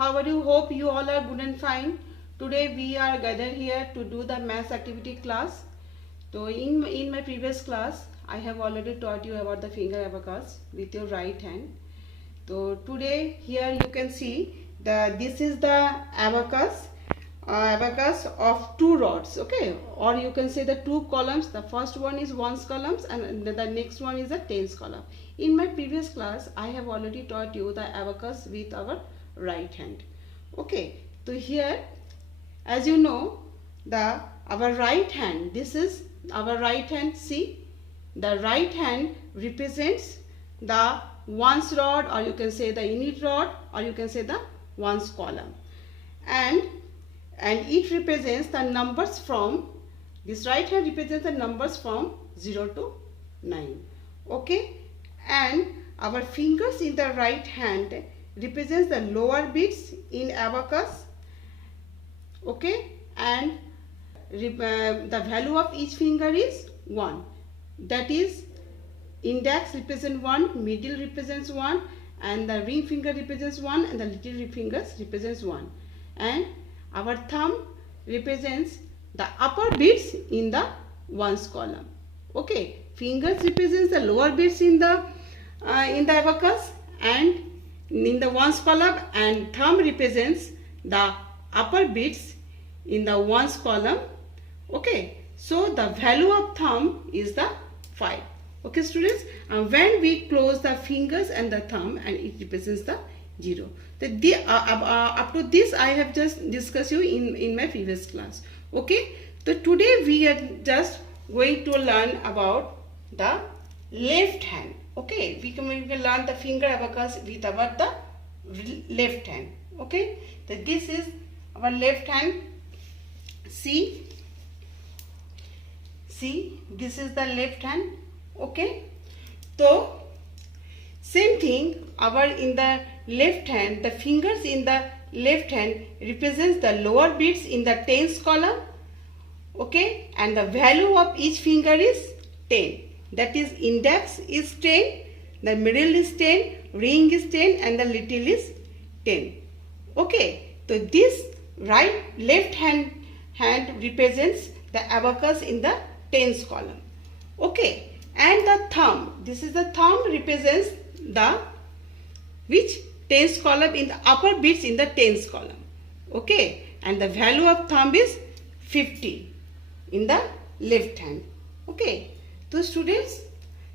How are you? Hope you all are good and fine. Today we are gathered here to do the maths activity class. So in my previous class, I have already taught you about the finger abacus with your right hand. So today here you can see this is the abacus of two rods, okay, or you can say the two columns. The first one is ones columns and the next one is the tens column. In my previous class I have already taught you the abacus with our right hand, okay. So here, as you know, our right hand, this is our right hand. See, the right hand represents the ones rod, or you can say the unit rod, or you can say the ones column, and it represents the numbers from, this right hand represents the numbers from 0 to 9, okay. And our fingers in the right hand represents the lower bits in abacus, okay, and the value of each finger is 1. That is, index represents 1, middle represents 1, and the ring finger represents 1, and the little fingers represents 1, and our thumb represents the upper bits in the ones column, okay. Fingers represents the lower bits in the abacus and in the ones column, and thumb represents the upper bits in the ones column, okay. So the value of thumb is the 5, okay students. And when we close the fingers and the thumb, and it represents the 0. Up to this I have just discussed you in my previous class, okay. So today we are just going to learn about the left hand, okay. We can learn the finger abacus with our the left hand, okay. So this is our left hand. See, this is the left hand, okay. So same thing, our in the left hand, the fingers in the left hand represents the lower bits in the tens column, okay, and the value of each finger is 10. That is, index is 10, the middle is 10, ring is 10, and the little is 10, okay. So this left hand represents the abacus in the tens column, okay. And the thumb, this is the thumb, represents the which tens column in the upper bits in the tens column, okay. And the value of thumb is 50 in the left hand, okay. So students,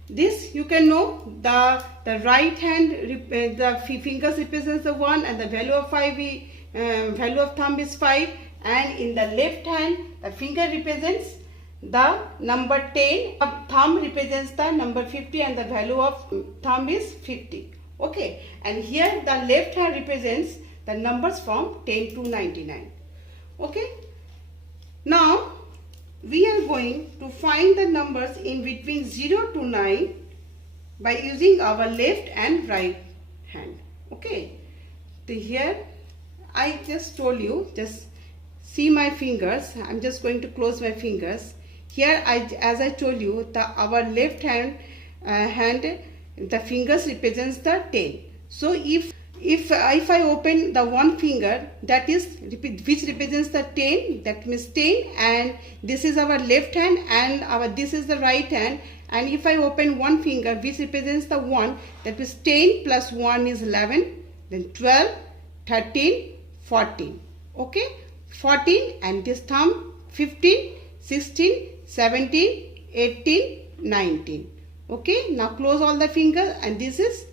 this you can know, the right hand, the fingers represents the 1, and the value of value of thumb is 5, and in the left hand the finger represents the number 10, thumb represents the number 50, and the value of thumb is 50, okay. And here the left hand represents the numbers from 10 to 99, okay. Now we are going to find the numbers in between 0 to 9 by using our left and right hand, okay. So here I just told you, just see my fingers. I'm just going to close my fingers. Here, as I told you, our left hand, the fingers represents the 10. So if I open the one finger, that is which represents the 10, that means 10, and this is our left hand, and this is the right hand. And if I open one finger which represents the 1, that means 10 plus 1 is 11, then 12, 13, 14, okay, 14, and this thumb 15, 16, 17, 18, 19, okay. Now close all the fingers, and this is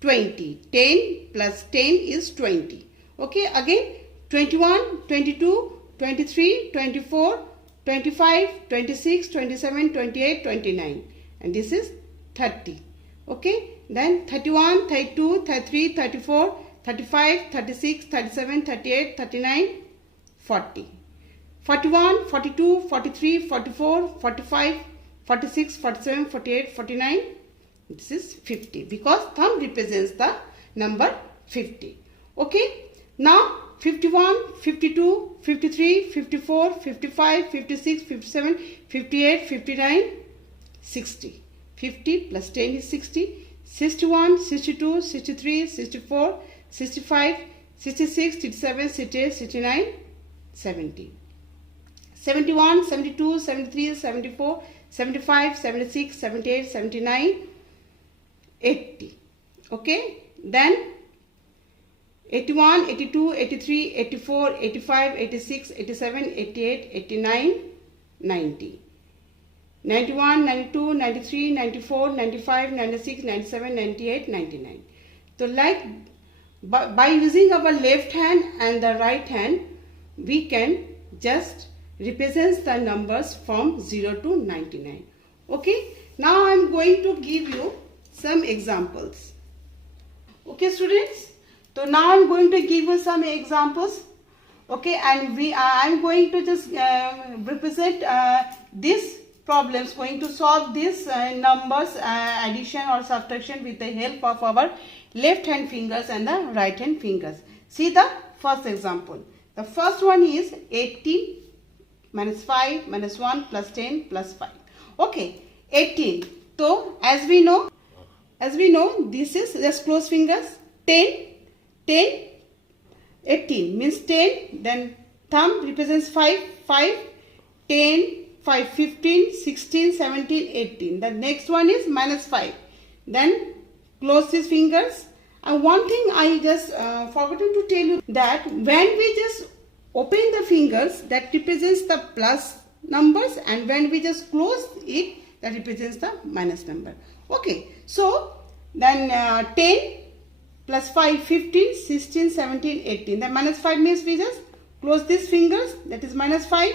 20, 10 plus 10 is 20, okay. Again 21, 22, 23, 24, 25, 26, 27, 28, 29, and this is 30, okay. Then 31, 32, 33, 34, 35, 36, 37, 38, 39, 40, 41, 42, 43, 44, 45, 46, 47, 48, 49, this is 50, because thumb represents the number 50, okay. Now 51, 52, 53, 54, 55, 56, 57, 58, 59, 60, 50 plus 10 is 60, 61, 62, 63, 64, 65, 66, 67, 68, 69, 70. 71, 72, 73, 74, 75, 76, 78, 79, 80. Okay, then 81, 82, 83, 84, 85, 86, 87, 88, 89, 90. 91, 92, 93, 94, 95, 96, 97, 98, 99. So like by using our left hand and the right hand, we can just represent the numbers from 0 to 99. Okay, now I am going to give you some examples. Okay students, so now I am going to give you some examples. Okay, and I am going to just represent these problems, going to solve these numbers addition or subtraction with the help of our left hand fingers and the right hand fingers. See the first example. The first one is 18 minus 5 minus 1 plus 10 plus 5. Okay, 18. So as we know, this is just close fingers. 10, 18 means 10. Then thumb represents 5, 10, 5, 15, 16, 17, 18. The next one is minus 5. Then close these fingers. And one thing I just forgotten to tell you, that when we just open the fingers, that represents the plus numbers, and when we just close it, that represents the minus number. Okay, so then 10 plus 5, 15, 16, 17, 18. The minus 5 means we just close these fingers, that is minus 5.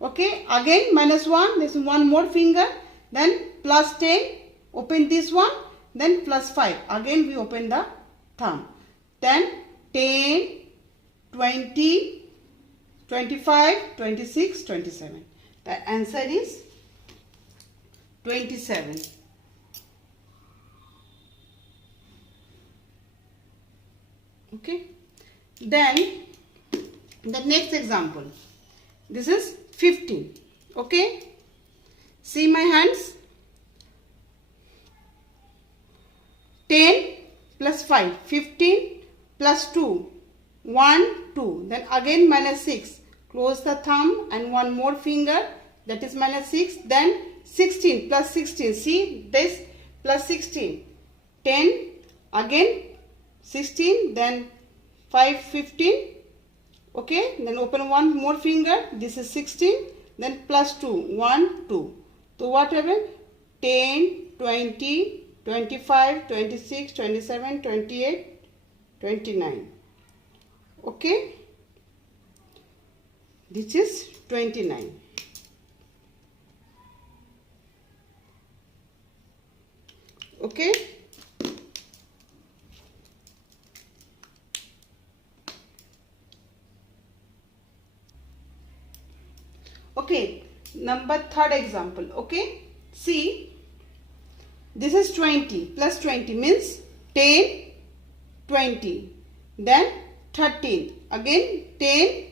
Okay, again minus 1, this is one more finger, then plus 10, open this one, then plus 5, again we open the thumb. Then 10, 20, 25, 26, 27. The answer is 27. Okay, then the next example, this is 15. Okay, see my hands. 10 plus 5, 15 plus 2, 1, 2. Then again minus 6. Close the thumb and one more finger, that is minus 6. Then 16 plus 16. See this plus 16. 10, again 16, then 5, 15. Okay, then open one more finger, this is 16, then plus 2, 1, 2. So what happened? 10, 20, 25, 26, 27, 28, 29. Okay, this is 29. Okay. Okay, third example. Okay, see, this is 20 plus 20 means 10, 20. Then 13, again 10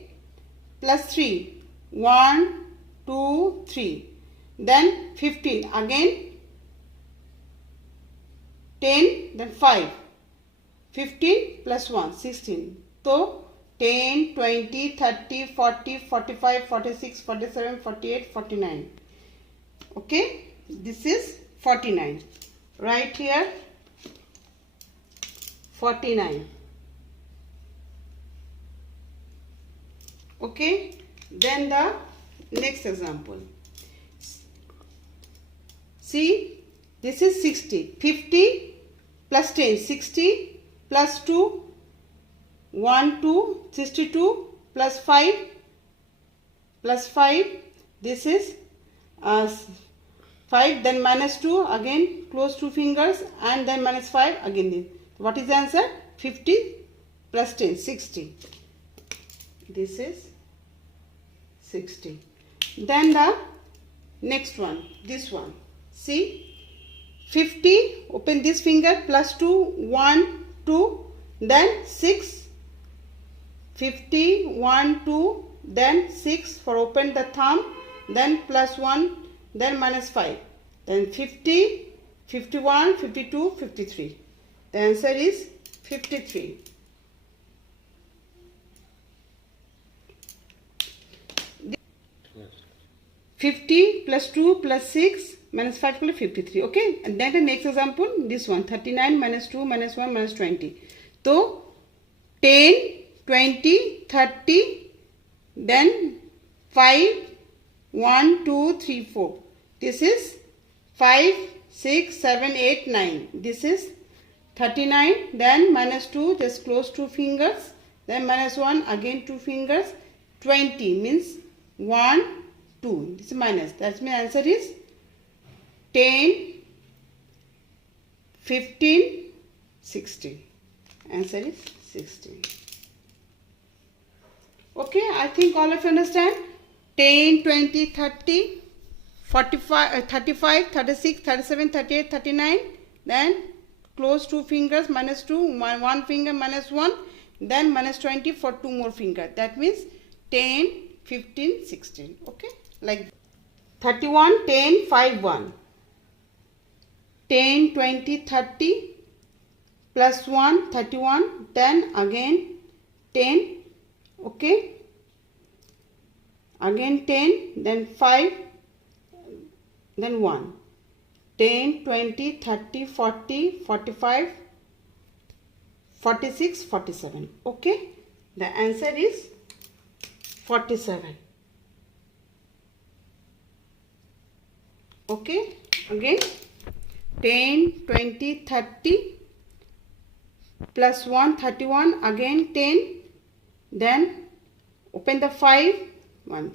plus 3, 1, 2, 3. Then 15, again 10, then 5. 15 plus 1, 16. So 10, 20, 30, 40, 45, 46, 47, 48, 49. Okay, this is 49. Right here, 49. Okay, then the next example. See, this is 60. 50 plus 10, 60 plus 2, 1, 2, 62 plus 5, this is 5, then minus 2, again close 2 fingers, and then minus 5, again this. What is the answer? 50 plus 10, 60. This is 60. Then the next one, this one. See, 50, open this finger, plus 2, 1, 2, then 6. 50, 1, 2, then 6 for open the thumb, then plus 1, then minus 5, then 50, 51, 52, 53. The answer is 53. 50 plus 2 plus 6 minus 5 equal to 53. Okay, and then the next example, this one, 39 minus 2 minus 1 minus 20. So 10, 20, 30, then 5, 1, 2, 3, 4. This is 5, 6, 7, 8, 9. This is 39, then minus 2, just close 2 fingers, then minus 1, again 2 fingers, 20 means 1, 2. This is minus. That's my answer is 10, 15, 16. Answer is 16. Okay, I think all of you understand. 10, 20, 30, 45, 35, 36, 37, 38, 39. Then close 2 fingers, minus 2, 1 finger, minus 1. Then minus 20 for 2 more fingers. That means 10, 15, 16. Okay, like 31, 10, 5, 1. 10, 20, 30 plus 1, 31, then again 10, okay, again 10, then 5, then 1, 10, 20, 30, 40, 45, 46, 47, okay, the answer is 47, okay, again 10, 20, 30 plus 1, 31, again 10, then open the 5, 1,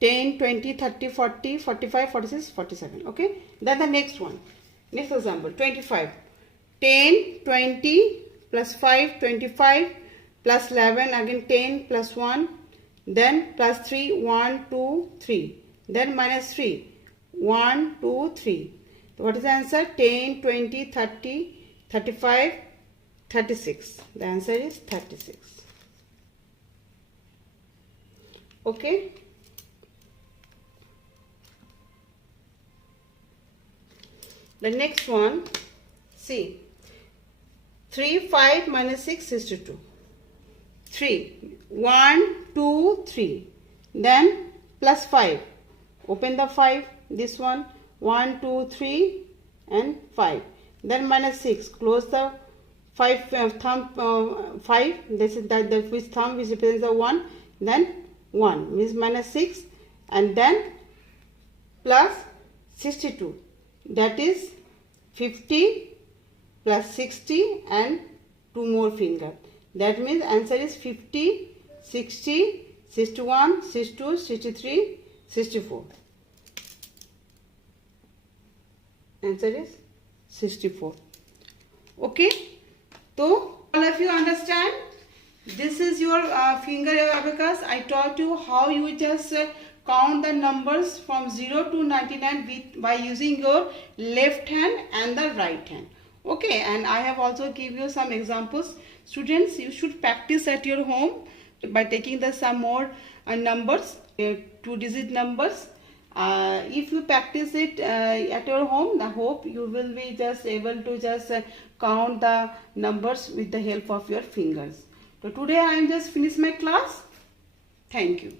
10, 20, 30, 40, 45, 46, 47, okay. Then the next one, next example, 25, 10, 20 plus 5, 25 plus 11, again 10 plus 1, then plus 3, 1, 2, 3, then minus 3, 1, 2, 3. What is the answer? 10, 20, 30, 35, 36. The answer is 36. Okay. The next one, see, 3, 5 minus 6 is to 2. 3, 1, 2, 3. Then plus 5. Open the 5, this one, 1, 2, 3 and 5. Then minus 6, close the 5 thumb 5, this is that the which thumb which represents the 1, then 1 means minus 6 and then plus 62, that is 50 plus 60 and 2 more finger, that means answer is 50, 60, 61, 62, 63, 64. Answer is 64. Okay, so all of you understand, this is your finger abacus. I taught you how you just count the numbers from 0 to 99 by using your left hand and the right hand. Okay, and I have also give you some examples. Students, you should practice at your home by taking the some more numbers, 2-digit numbers. If you practice it at your home, I hope you will be just able to just count the numbers with the help of your fingers. So today I am just finished my class. Thank you.